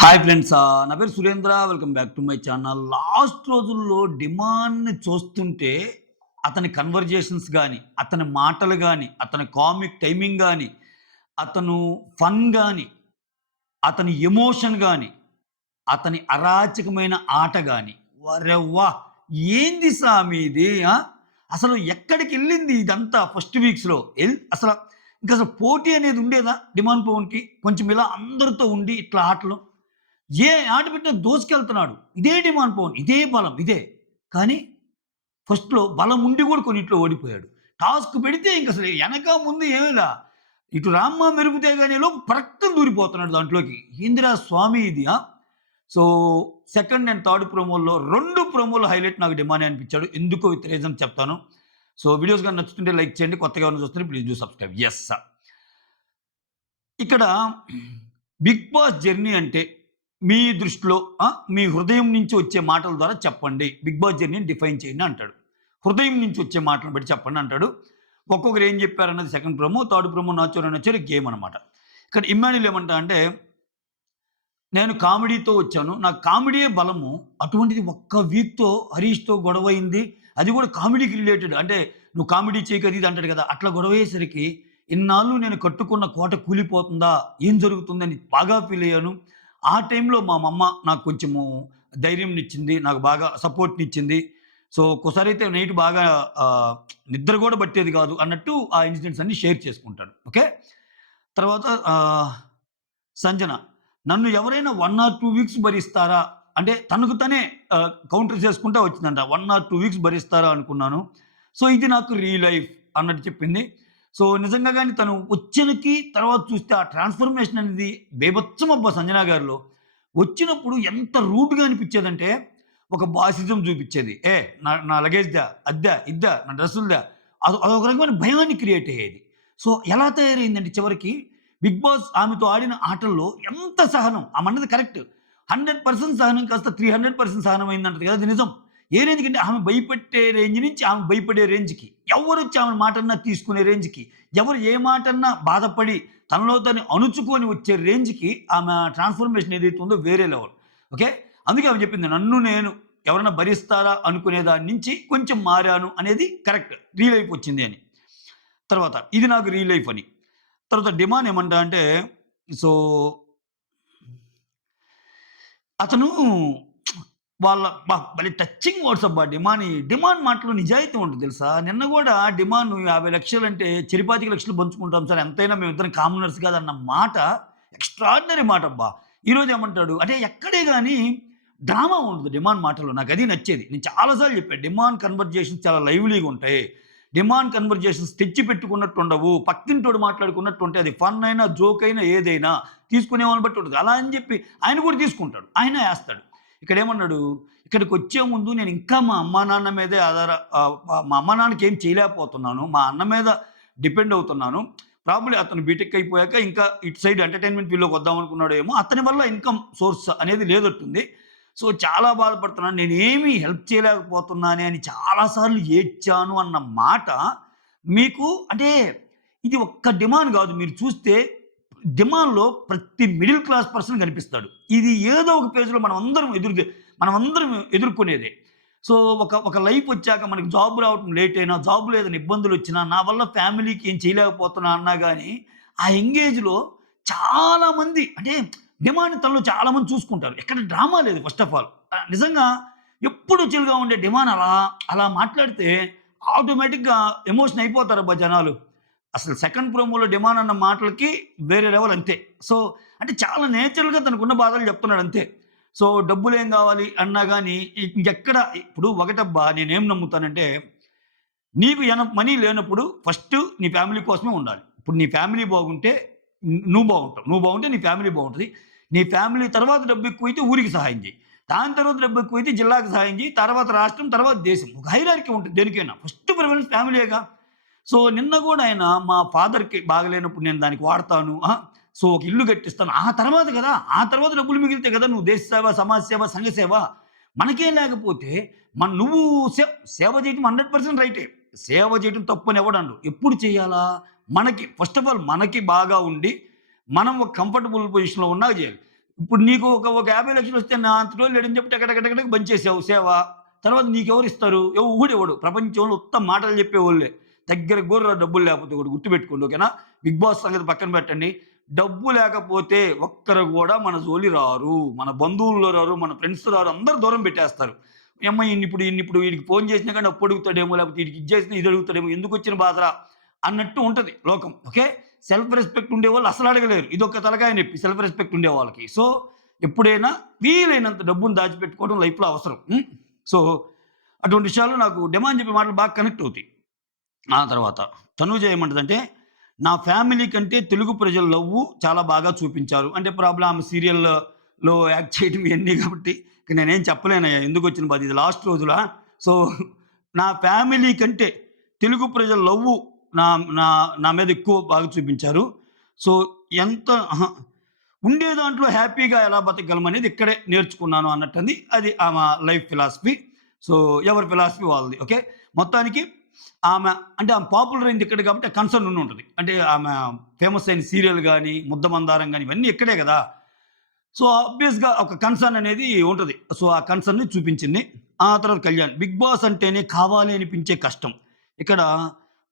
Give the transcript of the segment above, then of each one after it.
Hi friends, నా పేరు Surendra. Welcome back to my channel. Last రోజుల్లో డిమాండ్‌ని చూస్తుంటే అతని కన్వర్జేషన్స్ గాని, అతని మాటలు గాని, అతని కామిక్ టైమింగ్ గాని, అతను ఫన్ గాని, అతని ఎమోషన్ గాని, అతని అరాచకమైన ఆట గాని, వరెవ్వా! ఏంది సామి ఇది? అసలు ఎక్కడికెళ్ళింది ఇదంతా ఫస్ట్ వీక్స్‌లో? ఇంకసలు పోటీ అనేది ఉండేదా డిమాండ్ పవన్‌కి? కొంచెం ఇలా అందరితో ఉండి ఇట్లా ఆటలు? ఏ ఆట పెట్టినా దోసుకెళ్తున్నాడు. ఇదే డిమాండ్ పవన్, ఇదే బలం, ఇదే. కానీ ఫస్ట్‌లో బలం ఉండి కూడా కొన్నిట్లో ఓడిపోయాడు. టాస్క్ పెడితే ఇంకసలు ఎనక ముందు ఏమిలా. ఇటు రామ్మ మెరుపు తీగనే లోపు పరక్కన దూరిపోతున్నాడు దాంట్లోకి. ఏందిరా స్వామి ఇది? సో, సెకండ్ అండ్ థర్డ్ ప్రోమోల్లో 2 ప్రోమోలు హైలైట్ నాకు డిమాండే అనిపించాడు. ఎందుకో విత్ రీజన్ చెప్తాను. సో, వీడియోస్ గాని నచ్చుతుంటే లైక్ చేయండి. కొత్తగా ఎవరైనా చూస్తుంటే ప్లీజ్ డూ సబ్స్క్రైబ్. యెస్. ఇక్కడ బిగ్ బాస్ జర్నీ అంటే మీ దృష్టిలో మీ హృదయం నుంచి వచ్చే మాటల ద్వారా చెప్పండి. బిగ్ బాస్ జర్నీని డిఫైన్ చేయండి అంటాడు. హృదయం నుంచి వచ్చే మాటలను బట్టి చెప్పండి అంటాడు. ఒక్కొక్కరు ఏం చెప్పారన్నది సెకండ్ ప్రోమో. థర్డ్ ప్రోమో నచ్చరు గేమ్ అనమాట. ఇక్కడ ఇమ్మాన్యుల్ ఏమంటా అంటే, నేను కామెడీతో వచ్చాను. నాకు కామెడీయే బలము. అటువంటిది ఒక్క వీక్‌తో హరీష్‌తో గొడవయింది. అది కూడా కామెడీకి రిలేటెడ్. అంటే నువ్వు కామెడీ చేయకు అది ఇది అంటాడు కదా! అట్లా గొడవయ్యేసరికి ఇన్నాళ్ళు నేను కట్టుకున్న కోట కూలిపోతుందా? ఏం జరుగుతుందని బాగా ఫీల్ అయ్యాను. ఆ టైంలో మా మమ్మ నాకు కొంచెము ధైర్యంనిచ్చింది. నాకు బాగా సపోర్ట్‌నిచ్చింది. సో, ఒక్కోసారైతే నైట్ బాగా ఆహ్, నిద్ర గూడా పట్టేది గాదు అన్నట్టు ఆ ఇన్సిడెంట్స్ అన్నీ షేర్ చేసుకుంటాను. ఓకే. తర్వాత సంజన, నన్ను ఎవరైనా 1 ఆర్ 2 వీక్స్ భరిస్తారా? అంటే తనకు తనే కౌంటర్ చేసుకుంటా వచ్చిందంట. 1 ఆర్ 2 వీక్స్ భరిస్తారా అనుకున్నాను. సో, ఇది నాకు రియల్ లైఫ్ అన్నట్టు చెప్పింది. సో, నిజంగా గాని తను వచ్చెనకి తర్వాత చూస్తే ఆ ట్రాన్స్‌ఫర్మేషన్ అనేది బీభత్సమబ్బా సంజన గారిలో. వచ్చినప్పుడు ఎంత రూడ్‌గా అనిపిచ్చేదంటే, ఒక బాసిజం చూపిచ్చేది. నా నా లగేజ్ దా, అద్దా, ఇద్దా, నా డ్రెస్సులు దా. అదొక రకమైన భయాన్ని క్రియేట్ అయ్యేది. సో, ఎలా తయారైందంటే చివరికి బిగ్ బాస్ ఆమెతో ఆడిన ఆటల్లో ఎంత సహనం ఆమన్నది కరెక్ట్. 100% సహనం కాస్త 300% సహనం అయిందంటది కదా! అది నిజం. ఏ రేంజ్‌కంటే ఆమె భయపెట్టే రేంజ్ నుంచి ఆమె భయపడే రేంజ్‌కి. ఎవ్వరొచ్చి ఆమె మాటన్నా తీసుకునే రేంజ్‌కి. ఎవరు ఏ మాటన్నా బాధపడి తనలో తను అణుచుకొని వచ్చే రేంజ్‌కి ఆమె ట్రాన్స్‌ఫర్మేషన్ ఏదైతే ఉందో వేరే లెవెల్. ఓకే. అందుకే ఆమె చెప్పింది నన్ను నేను ఎవరైనా భరిస్తారా అనుకునే దాని నుంచి కొంచెం మారాను అనేది కరెక్ట్. రియల్ లైఫ్ వచ్చింది అని. తర్వాత ఇది నాకు రియల్ లైఫ్ అని. తర్వాత డిమాండ్ ఏమంటా అంటే సో, అతను భలే టచింగ్ వర్డ్స్ అబ్బా! డిమాండ్ మాటలో నిజాయితీ ఉంటది తెలుసా? నిన్న గూడా డిమాండ్ 50,00,000 అంటే 25,00,000 పంచుకుంటాం సార్ ఎంతైనా మేమిద్దరం కామనర్స్ కాదన్న మాట ఎక్స్‌ట్రార్డినరీ మాటబ్బా! ఈరోజు ఏమంటాడు అంటే ఎక్కడే గాని డ్రామా ఉండదు డిమాండ్ మాటల్లో. నాకది నచ్చేది. నేను చాలా సార్లు చెప్పా. డిమాండ్ కన్వర్జేషన్స్ చాలా లైవ్లీగా ఉంటాయి. డిమాండ్ కన్వర్జేషన్స్ తెచ్చి పెట్టుకున్నట్టు ఉండవు. పక్కింటోడు మాట్లాడుకున్నట్టు ఉంటాయి. అది ఫన్ అయినా, జోక్ అయినా ఏదైనా తీసుకునే వాళ్ళని బట్టి ఉంటది. అలా అని చెప్పి ఆయన కూడా తీసుకుంటాడు. ఆయన ఏస్తాడు. ఇక్కడేమన్నాడు, "ఇక్కడికొచ్చే ముందు నేను ఇంకా మా అమ్మా, నాన్న మీదే మా అమ్మా, నాన్నకి ఏం చేయలేకపోతున్నాను. మా అన్న మీద డిపెండ్ అవుతున్నాను. ప్రాబబ్లీ అతను బీటెక్ అయిపోయాక ఇంకా ఇటు సైడ్ ఎంటర్‌టైన్‌మెంట్ ఫీల్డ్‌లోకి వద్దాం అనుకున్నాడేమో. అతని వల్ల ఇన్‌కమ్ సోర్స్ అనేది లేనట్టుంది. సో, చాలా బాధపడుతున్నాను. నేనేమి హెల్ప్ చేయలేకపోతున్నానే అని చాలా సార్లు ఏడ్చాను" అన్న మాట మీకు అంటే ఇది ఒక్క డిమాండ్ గాదు. మీరు చూస్తే డిమాండ్‌లో ప్రతి మిడిల్ క్లాస్ పర్సన్ కనిపిస్తాడు. ఇది ఏదో ఒక పేజ్‌లో మనమందరం ఎదుర్కొనేదే. సో, ఒక లైఫొచ్చాక మనకి జాబ్ రావటం లేట్ అయినా, జాబ్‌లో ఏదైనా ఇబ్బందులొచ్చినా, నా వల్ల ఫ్యామిలీకి ఏం చేయలేకపోతున్నా అన్నా గాని, ఆ యంగేజ్‌లో చాలామంది అంటే డిమాండ్ తనలో చాలామంది చూసుకుంటారు. ఎక్కడ డ్రామా లేదు ఫస్ట్ ఆఫ్ ఆల్. నిజంగా ఎప్పుడు చిల్‌గా ఉండే డిమాండ్ అలా మాట్లాడితే ఆటోమేటిక్‌గా ఎమోషన్ అయిపోతారబ్బా జనాలు. అసలు సెకండ్ ప్రోమోలో డిమాండ్ అన్న మాటలకి వేరే లెవెల్ అంతే. సో, అంటే చాలా నేచురల్‌గా తనకున్న బాధలు చెప్తున్నాడు అంతే. సో, డబ్బులేం గావాలి అన్నా గాని ఇంకెక్కడ ఇప్పుడు ఒకటబ్బా నేనేం నమ్ముతానంటే, నీకు ఎనఫ్ మనీ లేనప్పుడు ఫస్ట్ నీ ఫ్యామిలీ కోసమే ఉండాలి. ఇప్పుడు నీ ఫ్యామిలీ బాగుంటే నువ్వు బాగుంటావు. నువ్వు బాగుంటే నీ ఫ్యామిలీ బాగుంటది. నీ ఫ్యామిలీ తర్వాత డబ్బు ఎక్కువైతే ఊరికి సహాయం చెయి. దాని తర్వాత డబ్బు ఎక్కువైతే జిల్లాకి సహాయం చెయి. తర్వాత రాష్ట్రం, తర్వాత దేశం. ఒక హైరార్కీ ఉంటది దేనికైనా. First preference ఫ్యామిలీయేగా. సో, నిన్న గూడా ఆయన మా ఫాదర్‌కి బాగాలేనప్పుడు నేను దానికి వాడతాను. సో, ఒక ఇల్లు కట్టిస్తాను. ఆ తర్వాత గదా! ఆ తర్వాత డబ్బులు మిగిలితే గదా! నువ్వు దేశ సేవ, సమాజ సేవ, సంఘ సేవ. మనకేం లేకపోతే నువ్వు సేవ చేయటం 100% రైటే. సేవ చేయటం తప్పని ఎవడనడు. ఎప్పుడు చేయాలా? మనకి ఫస్ట్ ఆఫ్ ఆల్ మనకి బాగా ఉండి, మనం ఒక కంఫర్టబుల్ పొజిషన్‌లో ఉన్నాక జేయాలి. ఇప్పుడు నీకు ఒక 50,00,000 వస్తే నా అంతటోళ్ళు లేడని చెప్పి టక బంచేసావు సేవ. తర్వాత నీకెవరిస్తారు? ఎవడివ్వడు. ప్రపంచంలో ఉత్త మాటలు చెప్పేవోళ్ళే. దగ్గరకి గూడా రారు డబ్బులు లేకపోతే కూడా గుర్తుపెట్టుకోండి. ఓకేనా? 'బిగ్ బాస్' సంగతి పక్కన పెట్టండి. డబ్బు లేకపోతే ఒక్కరు గూడా మన జోలి రారు. మన బంధువుల్లో రారు, మన ఫ్రెండ్స్ రారు. అందరూ దూరం పెట్టేస్తారు. యమ్మ ఈయనిప్పుడు వీడికి ఫోను చేసినా గాని అప్పు అడుగుతాడేమో, లేకపోతే ఈడికి ఇది చేసినా ఇది అడుగుతాడేమో, ఎందుకొచ్చిన బాధరా అన్నట్టు ఉంటది లోకం. ఓకే? సెల్ఫ్ రెస్పెక్ట్ ఉండేవాళ్ళు అసలు అడగలేరు. ఇదొక తలకాయ నొప్పి సెల్ఫ్ రెస్పెక్ట్ ఉండే వాళ్ళకి. సో, ఎప్పుడైనా వీలైనంత డబ్బుని దాచిపెట్టుకోవడం లైఫ్‌లో అవసరం. సో, అటువంటి విషయాల్లో నాకు డిమాండ్ చెప్పే మాటలు బాగా కనెక్ట్ అవుతాయి. ఆ తర్వాత తనూజ ఏమంటదంటే, "నా ఫ్యామిలీ కంటే తెలుగు ప్రజల లవ్వు చాలా బాగా చూపించారు." అంటే ప్రాబ్లమ్ ఆమె సీరియల్‌లో యాక్ట్ చేయడం ఇయన్నీ కాబట్టి ఇక నేనేం చెప్పలేనయ్యా ఎందుకొచ్చిన బాధ. ఇది లాస్ట్ రోజులా. సో, నా ఫ్యామిలీ కంటే తెలుగు ప్రజల లవ్వు నా నా నా మీద ఎక్కువ బాగా చూపించారు. సో, ఎంత అహా! ఉండే దాంట్లో హ్యాపీగా ఎలా బతకగలమనేది ఇక్కడే నేర్చుకున్నాను అన్నట్టంది. అది ఆమె లైఫ్ ఫిలాసఫీ. సో, ఎవరి ఫిలాసఫీ వాళ్ళది. ఓకే. మొత్తానికి ఆమె పాపులర్ అయింది ఇక్కడ కాబట్టి ఆ కన్సర్న్ ఉండుంటది. అంటే ఆమె ఫేమస్ అయిన సీరియల్ గాని, ముద్దమందారం గాని ఇవన్నీ ఇక్కడే గదా! సో, ఆబ్వియస్‌గా ఒక కన్సర్న్ అనేది ఉంటది. సో, ఆ కన్సర్న్‌ని చూపించింది. ఆ తర్వాత కళ్యాణ్. 'బిగ్ బాస్' అంటేనే కావాలి అనిపించే కష్టం. ఇక్కడ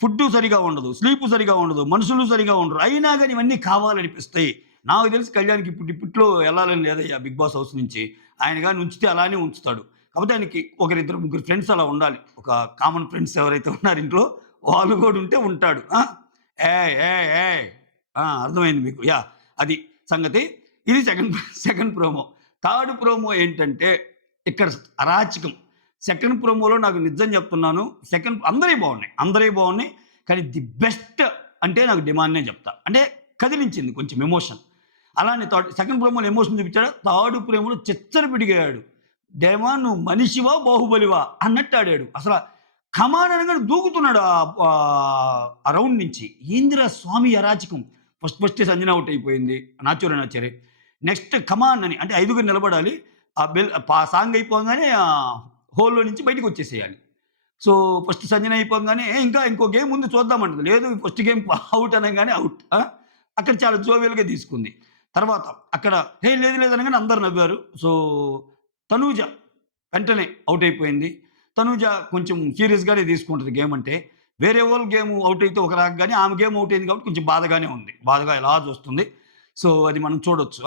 ఫుడ్డు సరిగా ఉండదు. స్లీపు సరిగా ఉండదు. మనుషులు సరిగా ఉండరు. అయినా గాని ఇవన్నీ కావాలనిపిస్తాయి. నాకు తెలిసి కళ్యాణ్‌కి ఇప్పట్లో ఎళ్ళాలని లేదయ్యా 'బిగ్ బాస్' హౌస్ నుంచి. ఆయన గాని ఉంచితే అలానే ఉంచుతాడు. కాపోతే ఆయనకి ఒకరిద్దరు, ముగ్గురు ఫ్రెండ్స్ అలా ఉండాలి. ఒక కామన్ ఫ్రెండ్స్ ఎవరైతే ఉన్నారో ఇంట్లో వాళ్ళు గూడా ఉంటే ఉంటాడు. ఆ! ఏయ్! ఏయ్! ఏయ్! ఆ! అర్థమైంది మీకు. యాహ్! అది సంగతి. ఇది సెకండ్ ప్రోమో. థర్డ్ ప్రోమో ఏంటంటే ఇక్కడ అరాచకం. సెకండ్ ప్రోమోలో నాకు నిజం చెప్తున్నాను. అందరియి బాగున్నాయి. అందరియి బాగున్నాయి. కానీ ది బెస్ట్ అంటే నాకు 'డిమాండ్‌నే' చెప్తా. అంటే కదిలించింది కొంచెం ఎమోషన్. అలానే సెకండ్ ప్రోమోలో ఎమోషన్ చూపించాడు. థర్డ్ ప్రోమోలో చిచ్చరపిడిగాడు. 'డెమాన్ నువ్వు మనిషివా? బాహుబలివా?' అన్నట్టు ఆడాడు. అసల కమాన్ అనంగానే దూకుతున్నాడు ఆ రౌండ్ నుంచి. ఏందిరా స్వామి అరాచకం! ఫస్టే సంజన ఔట్ అయిపోయింది. నాచోరే నాచోరే. నెక్స్ట్ కమాన్ అని అంటే ఐదుగురు నిలబడాలి. ఆ బెల్ సాంగ్ అయిపోగానే హోల్‌లో నుంచి బయటికొచ్చేసేయాలి. సో, ఫస్ట్ సంజన అయిపోగానే ఇంకా ఇంకో గేమ్ ఉంది చూద్దామంటది. లేదు ఫస్ట్ గేమ్ ఔట్ అనంగానే ఔట్. అక్కడ చాలా జోవియల్‌గా తీసుకుంది. తర్వాత అక్కడ లేదు లేదు అనంగానే అందరూ నవ్వారు. సో, తనూజ వెంటనే ఔట్ అయిపోయింది. తనూజ కొంచెం సీరియస్‌గానే తీసుకుంటది గేమ్ అంటే. వేరే వోళ్ళు గేమ్ ఔట్ అయితే ఒక రకంగా గాని, ఆమె గేమ్ ఔట్ అయింది కాబట్టి కొంచెం బాధగానే ఉంది. బాధగా ఇలా చూస్తుంది. సో, అది మనం చూడొచ్చు.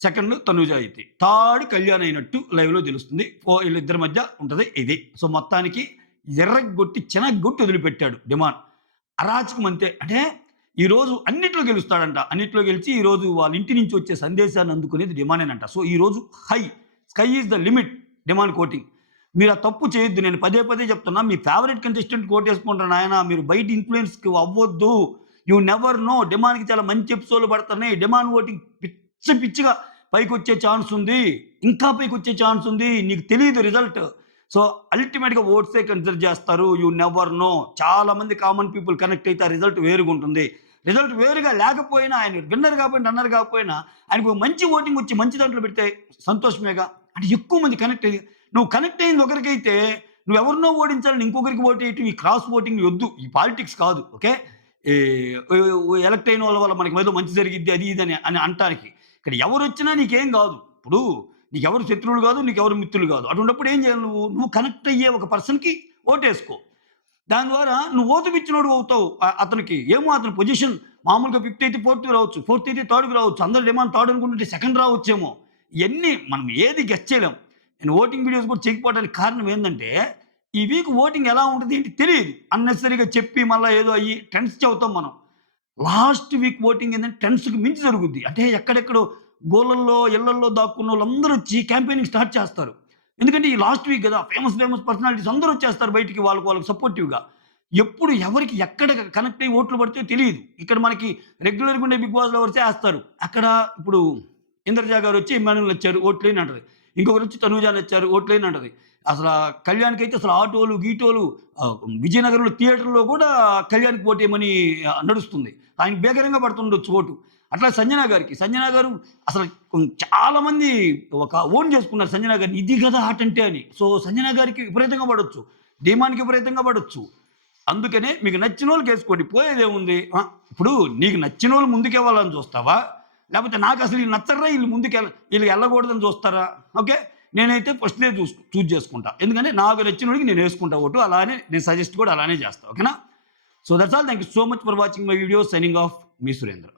సెకండ్ తనూజ అయితే. థర్డ్ కళ్యాణ్ అయినట్టు లైవ్‌లో తెలుస్తుంది. ఈళ్ళిద్దరి మధ్య ఉంటది ఇది. సో, మొత్తానికి ఎర్రగొట్టి చెనగ్గొట్టి వదిలిపెట్టాడు డిమాండ్. అరాచకం అంతే. అంటే ఈరోజు అన్నిట్లో గెలుస్తాడంట. అన్నిట్లో గెలిచి ఈరోజు వాళ్ళ ఇంటి నుంచి వచ్చే సందేశాన్ని అందుకునేది డిమాండేనంట. సో, ఈరోజు sky is the limit demand coating. మీరు ఆ తప్పు చేయొద్దు. నేను పదే చెప్తున్నా. మీ ఫేవరెట్ కంటెస్టెంట్ కోటేసుకుంటారు నాయనా. మీరు బయట ఇన్‌ఫ్లుయెన్స్‌కి అవ్వొద్దు. You never know. డిమాండ్‌కి చాలా మంచి ఎపిసోడ్‌లు పడుతున్నాయి. డిమాండ్ ఓటింగ్ పిచ్చిగా పైకొచ్చే ఛాన్స్ ఉంది. ఇంకా పైకొచ్చే ఛాన్స్ ఉంది. నీకు తెలీదు రిజల్ట్. సో, అల్టిమేట్‌గా ఓట్సే కన్సిడర్ చేస్తారు. You never no. చాలా మంది కామన్ పీపుల్ కనెక్ట్ అయితే ఆ రిజల్ట్ వేరుగుంటుంది. రిజల్ట్ వేరుగా లేకపోయినా ఆయన విన్నర్ కాకపోయినా, రన్నర్ కాకపోయినా ఆయనకు ఒక మంచి ఓటింగ్ వచ్చి మంచి దాంట్లో పెడితే సంతోషమేగా. అంటే ఎక్కువ మంది కనెక్ట్ అయ్యి నువ్వు కనెక్ట్ అయింది ఒకరికైతే నువ్వెవరినో ఓడించాలని ఇంకొకరికి ఓటేయటం ఈ క్రాస్ ఓటింగ్ వద్దు. ఈ పాలిటిక్స్ కాదు. ఓకే. ఈ ఎలక్ట్ అయిన వాళ్ళ వల్ల మనకి ఏదో మంచి జరిగిద్ది అది ఇది అని అంటానికి. ఇక్కడ ఎవరొచ్చినా నీకేం గాదు. ఇప్పుడు నీకెవరు శత్రువులు గాదు. నీకెవరు మిత్రులు గాదు. అటువంటప్పుడు ఏం చేయాలి నువ్వు? నువ్వు కనెక్ట్ అయ్యే ఒక పర్సన్‌కి ఓటేసుకో. దాని ద్వారా నువ్వు ఓటమిచ్చినోడు అవుతావు. అతనికి ఏమో అతని పొజిషన్ మామూలుగా ఫిఫ్త్ అయితే ఫోర్త్‌కి రావచ్చు. ఫోర్త్ అయితే థర్డ్‌కి రావచ్చు. అందరు డిమాండ్ థర్డ్ అనుకుంటుంటే సెకండ్ రావచ్చేమో. ఇయన్నీ మనం ఏది గెస్ చేయలేం. నేను ఓటింగ్ వీడియోస్ కూడా చేయకపోవడానికి కారణం ఏందంటే, ఈ వీక్ ఓటింగ్ ఎలా ఉంటది ఏంటి తెలీదు. అన్నెసెసరీగా చెప్పి మళ్ళా ఏదో అయ్యి ట్రెండ్స్ చెబుతాం మనం. లాస్ట్ వీక్ ఓటింగ్ ఏందంటే ట్రెండ్స్‌కి మించి జరుగుద్ది. అంటే ఎక్కడెక్కడో గోలల్లో, ఇళ్లల్లో దాక్కున్నోళ్ళందరూ వచ్చి క్యాంపెయినింగ్ స్టార్ట్ చేస్తారు. ఎందుకంటే ఈ లాస్ట్ వీక్ గదా! ఫేమస్ పర్సనాలిటీస్ అందరూ వచ్చేస్తారు బయటికి వాళ్ళకి సపోర్టివ్‌గా. ఎప్పుడు ఎవరికి ఎక్కడ కనెక్ట్ అయ్యి ఓట్లు పడితాయో తెలీదు. ఇక్కడ మనకి రెగ్యులర్‌గా ఉండే బిగ్ బాస్ లవర్సే ఏస్తారు. అక్కడ ఇప్పుడు ఇంద్రజ గారొచ్చి ఇమ్మాన్యుల్ నచ్చారు ఓట్లేయని అంటది. ఇంకొకరొచ్చి తనూజ నచ్చారు ఓట్లేయని అంటది. అసల కళ్యాణ్‌కైతే అసలు ఆటోలు, గీటోలు విజయనగరంలో థియేటర్‌లో కూడా కళ్యాణ్‌కి ఓటేయమని నడుస్తుంది. ఆయనకి భీకరంగా పడుతుండొచ్చు ఓటు. అట్లా సంజన గారు అసలు చాలామంది ఒక ఓన్ చేసుకున్నారు సంజన గారిని. ఇది గదా ఆట అంటే అని. సో, సంజన గారికి విపరీతంగా పడొచ్చు. ధీమాన్‌కి విపరీతంగా పడొచ్చు. అందుకనే మీకు నచ్చినోళ్ళకేసుకోండి. పోయేదేముంది? ఇప్పుడు నీకు నచ్చినోళ్ళు ముందుకెళ్ళాలని చూస్తావా? లేకపోతే నాకు అసలు వీళ్ళు నచ్చర్రా, వీళ్ళు వీళ్ళు వెళ్ళకూడదని చూస్తారా? ఓకే. నేనైతే ఫస్ట్‌దే చూజ్ చేసుకుంటా. ఎందుకంటే నాకు నచ్చినోడికి నేను వేసుకుంటా ఓటు. అలానే నేను సజెస్ట్ కూడా అలానే చేస్తా. ఓకేనా? So that's all. Thank you so much for watching my video. Signing off. Me Surendra.